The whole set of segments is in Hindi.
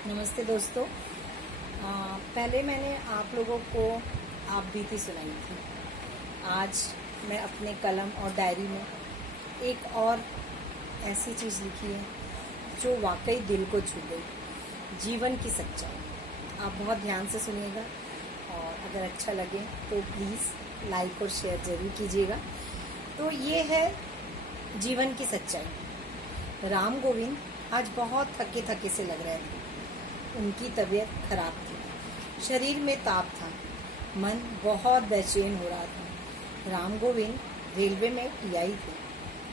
नमस्ते दोस्तों। पहले मैंने आप लोगों को आप बीती सुनाई थी। आज मैं अपने कलम और डायरी में एक और ऐसी चीज़ लिखी है जो वाकई दिल को छू गई, जीवन की सच्चाई। आप बहुत ध्यान से सुनिएगा और अगर अच्छा लगे तो प्लीज़ लाइक और शेयर ज़रूर कीजिएगा। तो ये है जीवन की सच्चाई। राम गोविंद आज बहुत थके थके से लग रहे थे। उनकी तबीयत खराब थी, शरीर में ताप था, मन बहुत बेचैन हो रहा था। राम गोविंद रेलवे में टीआई थे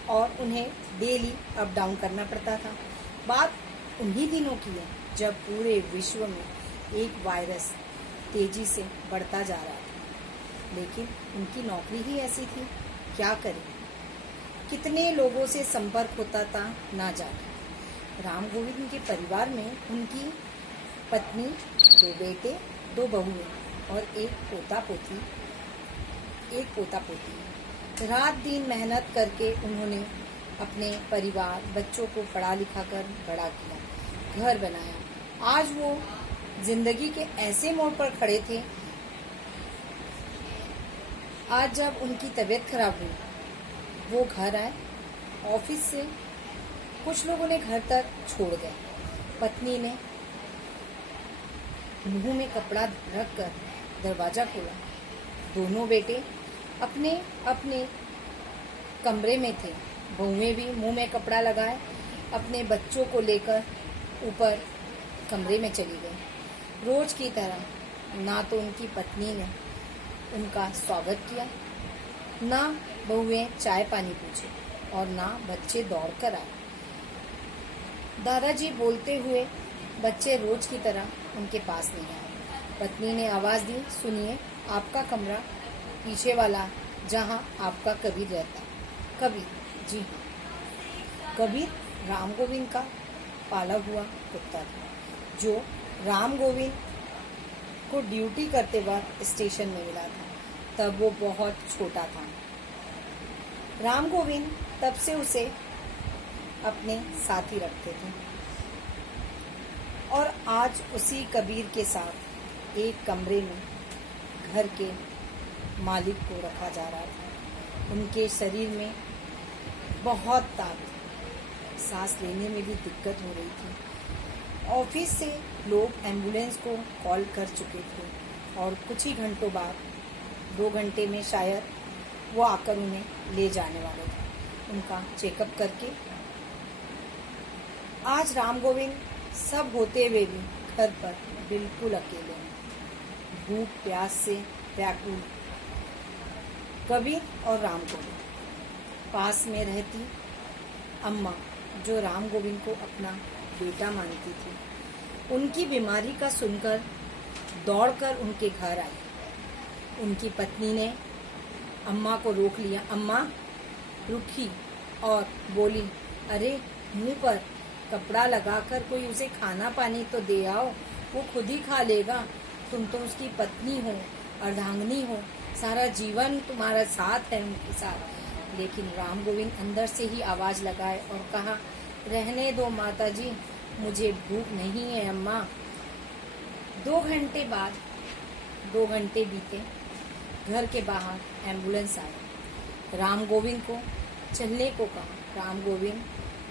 और उन्हें डेली अप डाउन करना पड़ता था। बात उन्हीं दिनों की है जब पूरे विश्व में एक वायरस तेजी से बढ़ता जा रहा था, लेकिन उनकी नौकरी ही ऐसी थी। क्या करें, कितने लोगों से संपर्क होता था ना जाने। राम गोविंद के परिवार में उनकी पत्नी, 2 बेटे, 2 बहुएं और एक पोता पोती। रात दिन मेहनत करके उन्होंने अपने परिवार, बच्चों को पढ़ा लिखा कर बड़ा किया, घर बनाया। आज वो जिंदगी के ऐसे मोड़ पर खड़े थे। आज जब उनकी तबीयत खराब हुई, वो घर आए ऑफिस से। कुछ लोग उन्हें घर तक छोड़ गए। पत्नी ने मुंह में कपड़ा रखकर दरवाजा खोला। दोनों बेटे अपने अपने कमरे में थे। बहुएं भी मुंह में कपड़ा लगाए अपने बच्चों को लेकर ऊपर कमरे में चली गई। रोज की तरह ना तो उनकी पत्नी ने उनका स्वागत किया, ना बहुएं चाय पानी पूछे और ना बच्चे दौड़ कर आए। दादाजी बोलते हुए बच्चे रोज की तरह उनके पास नहीं आए। पत्नी ने आवाज दी, सुनिए, आपका कमरा पीछे वाला, जहां आपका कबीर रहता। कबीर? जी हाँ, कबीर राम गोविंद का पाला हुआ कुत्ता था, जो राम गोविंद को ड्यूटी करते वक्त स्टेशन में मिला था। तब वो बहुत छोटा था। राम गोविंद तब से उसे अपने साथ ही रखते थे और आज उसी कबीर के साथ एक कमरे में घर के मालिक को रखा जा रहा था। उनके शरीर में बहुत ताप, सांस लेने में भी दिक्कत हो रही थी। ऑफिस से लोग एम्बुलेंस को कॉल कर चुके थे और कुछ ही घंटों बाद, 2 घंटे में शायद, वो आकर उन्हें ले जाने वाले थे उनका चेकअप करके। आज राम गोविंद सब होते हुए भी घर पर बिल्कुल अकेले हैं, भूख प्यास से व्याकुल। कबीर और राम गोविंद, पास में रहती अम्मा, जो राम गोविंद को अपना बेटा मानती थी, उनकी बीमारी का सुनकर दौड़कर उनके घर आई। उनकी पत्नी ने अम्मा को रोक लिया। अम्मा रुकी और बोली, अरे मुंह पर कपड़ा लगाकर कोई उसे खाना पानी तो दे आओ, वो खुद ही खा लेगा। तुम तो उसकी पत्नी हो, अर्धांगिनी हो, सारा जीवन तुम्हारा साथ है उनके साथ। लेकिन राम गोविंद अंदर से ही आवाज लगाए और कहा, रहने दो माताजी, मुझे भूख नहीं है अम्मा। 2 घंटे बाद, 2 घंटे बीते। घर के बाहर एम्बुलेंस आई। राम गोविंद को चलने को कहा। राम गोविंद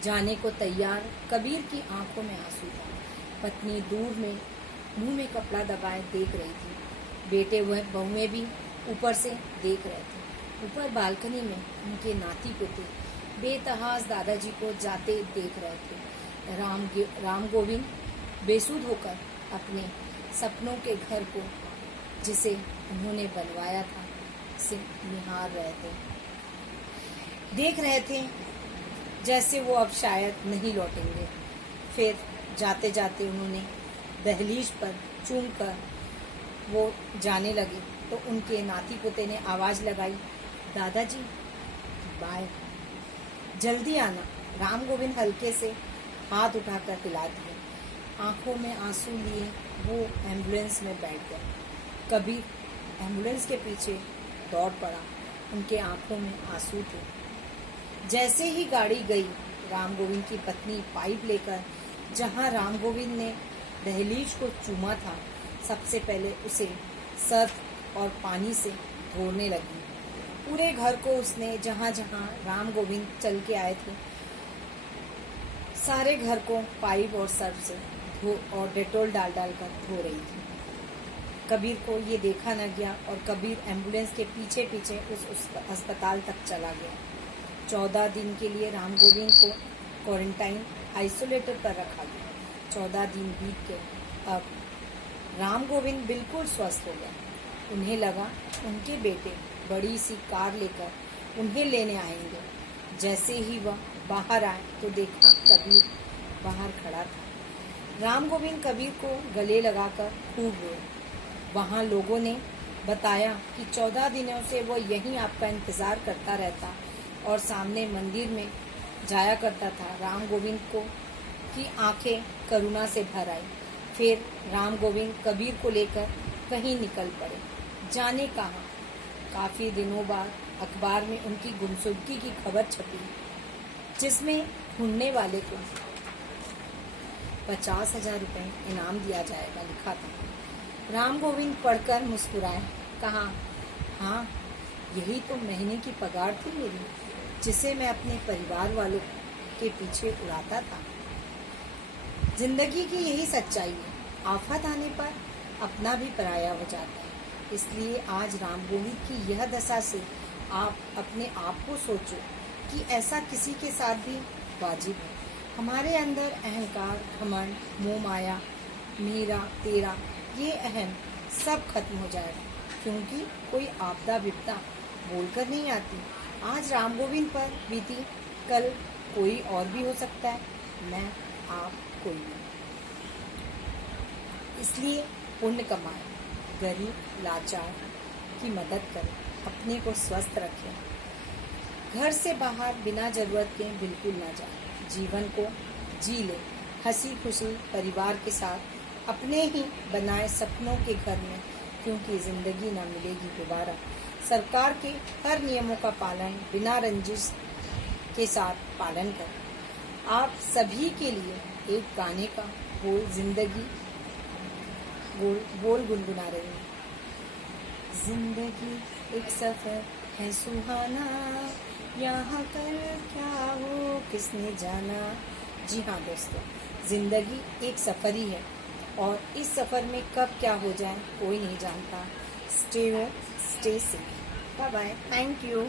जाने को तैयार। कबीर की आंखों में आंसू था। पत्नी दूर में मुंह में कपड़ा दबाए देख रही थी। बेटे वह बहुएं भी ऊपर से देख रहे थे। ऊपर बालकनी में उनके नाती पोते बेतहास दादाजी को जाते देख रहे थे। राम गोविंद बेसुध होकर अपने सपनों के घर को, जिसे उन्होंने बनवाया था, उसे निहार रहे थे। देख रहे थे जैसे वो अब शायद नहीं लौटेंगे। फिर जाते जाते उन्होंने दहलीज पर चूम कर वो जाने लगे तो उनके नाती पोते ने आवाज लगाई, दादाजी बाय, जल्दी आना। राम गोविंद हल्के से हाथ उठाकर पिला दिए। आंखों में आंसू लिए वो एम्बुलेंस में बैठ गए। कबीर एम्बुलेंस के पीछे दौड़ पड़ा। उनके आंखों में आंसू थे। जैसे ही गाड़ी गई, राम गोविंद की पत्नी पाइप लेकर जहां राम गोविंद ने दहलीज को चूमा था, सबसे पहले उसे सर्फ और पानी से धोने लगी। पूरे घर को उसने जहाँ जहाँ राम गोविंद चल के आए थे, सारे घर को पाइप और सर्फ से धो और डेटोल डाल डाल कर धो रही थी। कबीर को ये देखा न गया और कबीर एम्बुलेंस के पीछे पीछे उस अस्पताल तक चला गया। 14 दिन के लिए राम गोविंद को क्वारंटाइन आइसोलेटर पर रखा गया। 14 दिन बीत गए। अब राम गोविंद बिल्कुल स्वस्थ हो गए। उन्हें लगा उनके बेटे बड़ी सी कार लेकर उन्हें लेने आएंगे। जैसे ही वह बाहर आए तो देखा कबीर बाहर खड़ा था। राम गोविंद कबीर को गले लगाकर खूब रोए। वहाँ लोगों ने बताया कि 14 दिनों से वो यहीं आपका इंतज़ार करता रहता और सामने मंदिर में जाया करता था। राम गोविंद को की आंखें करुणा से भर आई। फिर राम गोविंद कबीर को लेकर कहीं निकल पड़े, जाने कहाँ। काफ़ी दिनों बाद अखबार में उनकी गुमशुदगी की खबर छपी, जिसमें ढूंढने वाले को 50,000 रुपये इनाम दिया जाएगा लिखा था। राम गोविंद पढ़कर मुस्कुराए, कहा, हाँ, यही तो महीने की पगार थी मेरी, जिसे मैं अपने परिवार वालों के पीछे उड़ाता था। जिंदगी की यही सच्चाई है, आफत आने पर अपना भी पराया हो जाता है। इसलिए आज राम गोविंद की यह दशा से आप अपने आप को सोचो कि ऐसा किसी के साथ भी वाजिब है। हमारे अंदर अहंकार, घमंड, मोह माया, मेरा तेरा, ये अहम सब खत्म हो जाएगा, क्योंकि कोई आपदा विपदा बोलकर नहीं आती। आज राम गोविंद पर बीती, कल कोई और भी हो सकता है, मैं, आप, कोई नहीं। इसलिए पुण्य कमाएं, गरीब लाचार की मदद करें, अपने को स्वस्थ रखें। घर से बाहर बिना जरूरत के बिल्कुल ना जाएं। जीवन को जी ले, हंसी खुशी परिवार के साथ अपने ही बनाए सपनों के घर में, क्योंकि जिंदगी ना मिलेगी दोबारा। सरकार के हर नियमों का पालन बिना रंजिश के साथ पालन करें। आप सभी के लिए एक गाने का बोल जिंदगी बोल गुनगुना रही हूँ। जिंदगी एक सफर है सुहाना, यहाँ कल क्या हो किसने जाना। जी हाँ दोस्तों, जिंदगी एक सफर ही है और इस सफर में कब क्या हो जाए कोई नहीं जानता। Stay home, stay safe. Bye bye, thank you.